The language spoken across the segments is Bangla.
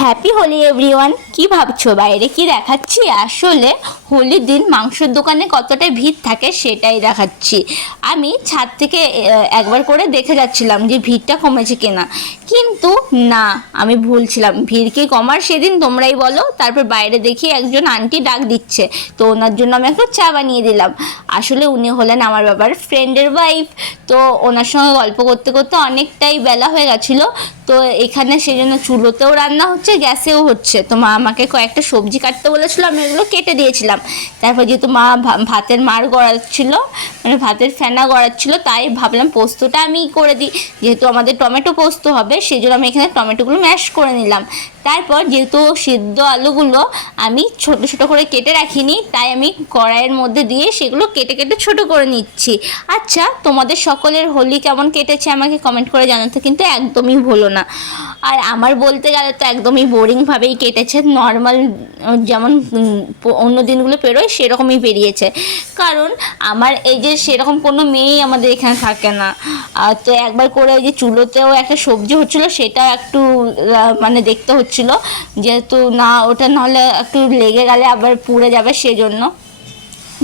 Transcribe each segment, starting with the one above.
Happy Holi everyone. কি ভাবছো বাইরে কি দেখাচ্ছি? আসলে হোলির দিন মাংসের দোকানে কতটা ভিড় থাকে সেটাই দেখাচ্ছি। আমি ছাদ থেকে একবার করে দেখে যাচ্ছিলাম যে ভিড়টা কমেছে কিনা, কিন্তু না, আমি ভুল ছিলাম। ভিড় কি কমার সেদিন তোমরাই বলো। তারপর বাইরে দেখি একজন আন্টি ডাক দিচ্ছে, তো ওনার জন্য আমি একটা চা বানিয়ে দিলাম। আসলে উনি হলেন আমার বাবার ফ্রেন্ডের ওয়াইফ। তো ওনার সঙ্গে গল্প করতে করতে অনেকটাই বেলা হয়ে গেছিলো। তো এখানে সেজন্য চুলোতেও রান্না হচ্ছে, গ্যাসেও হচ্ছে। তো মা আমাকে কয়েকটা সবজি কাটতে বলেছিল, আমি এগুলো কেটে দিয়েছিলাম। তারপর যেহেতু মা ভাতের মাড় গড়াচ্ছিল, মানে ভাতের ফেনা গড়াচ্ছিল, তাই ভাবলাম পোস্তটা আমি করে দিই। যেহেতু আমাদের টমেটো পোস্ত হবে, সেই জন্য আমি এখানে টমেটোগুলো ম্যাশ করে নিলাম। তারপর যেহেতু সিদ্ধ আলুগুলো আমি ছোট ছোট করে কেটে রাখিনি, তাই আমি কড়াইয়ের মধ্যে দিয়ে সেগুলো কেটে কেটে ছোট করে নিচ্ছি। আচ্ছা, তোমাদের সকলের হোলি কেমন কেটেছে আমাকে কমেন্ট করে জানাতে কিন্তু একদমই ভুলো না। আর আমার বলতে গেলে তো একদমই বোরিংভাবেই কেটেছে, নর্মাল যেমন অন্য দিনগুলো পেরোয় সেরকমই বেরিয়েছে। কারণ আমার এই যে সেরকম কোনো মেয়েই আমাদের এখানে থাকে না। তো একবার করে ওই যে চুলোতেও একটা সবজি হচ্ছিলো, সেটাও একটু মানে দেখতে হচ্ছিল, যেহেতু না ওটা নাহলে একটু লেগে গেলে আবার পুড়ে যাবে সেজন্য।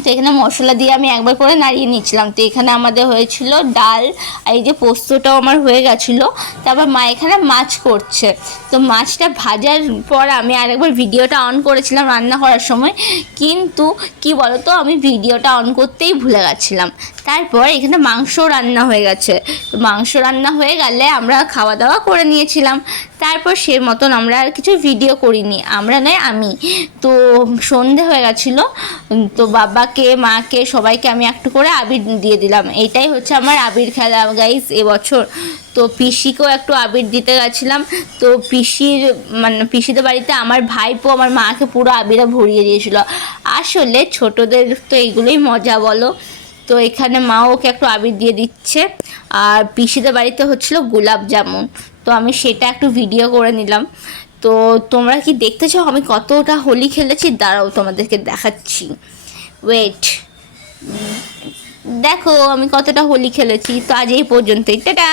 তো এখানে মশলা দিয়ে আমি একবার করে নাড়িয়ে নিচ্ছিলাম। তো এখানে আমাদের হয়েছিল ডাল, আর এই যে পোস্তটাও আমার হয়ে গেছিলো। তারপর মা এখানে মাছ করছে। তো মাছটা ভাজার পর আমি আরেকবার ভিডিওটা অন করেছিলাম রান্না করার সময়, কিন্তু কি বলতো, আমি ভিডিওটা অন করতেই ভুলে গেছিলাম। তারপর এখানে মাংস রান্না হয়ে গেছে। তো মাংস রান্না হয়ে গেলে আমরা খাওয়া দাওয়া করে নিয়েছিলাম। তারপর সে মতন আমরা আর কিছু ভিডিও করিনি, আমরা নয় আমি। তো সন্ধে হয়ে গেছিলো। তো বাবাকে মাকে সবাইকে আমি একটু করে আবির দিয়ে দিলাম। এইটাই হচ্ছে আমার আবির খেলা গাইস এবছর। তো পিসিকেও একটু আবির দিতে গেছিলাম। তো পিসিদের বাড়িতে আমার ভাইপো আমার মাকে পুরো আবিরে ভরিয়ে দিয়েছিল। আসলে ছোটদের তো এইগুলোই মজা বলো। তো এখানে মা ওকে একটু আবির দিয়ে দিচ্ছে। আর পিসিদের বাড়িতে হচ্ছিল গোলাপ জামুন। তো আমি সেটা একটু ভিডিও করে নিলাম। তো তোমরা কি দেখতে চাও আমি কতটা হোলি খেলেছি? দাঁড়াও তোমাদেরকে দেখাচ্ছি, ওয়েট। দেখো আমি কতটা হোলি খেলেছি। তো আজ এই পর্যন্তই, টাটা।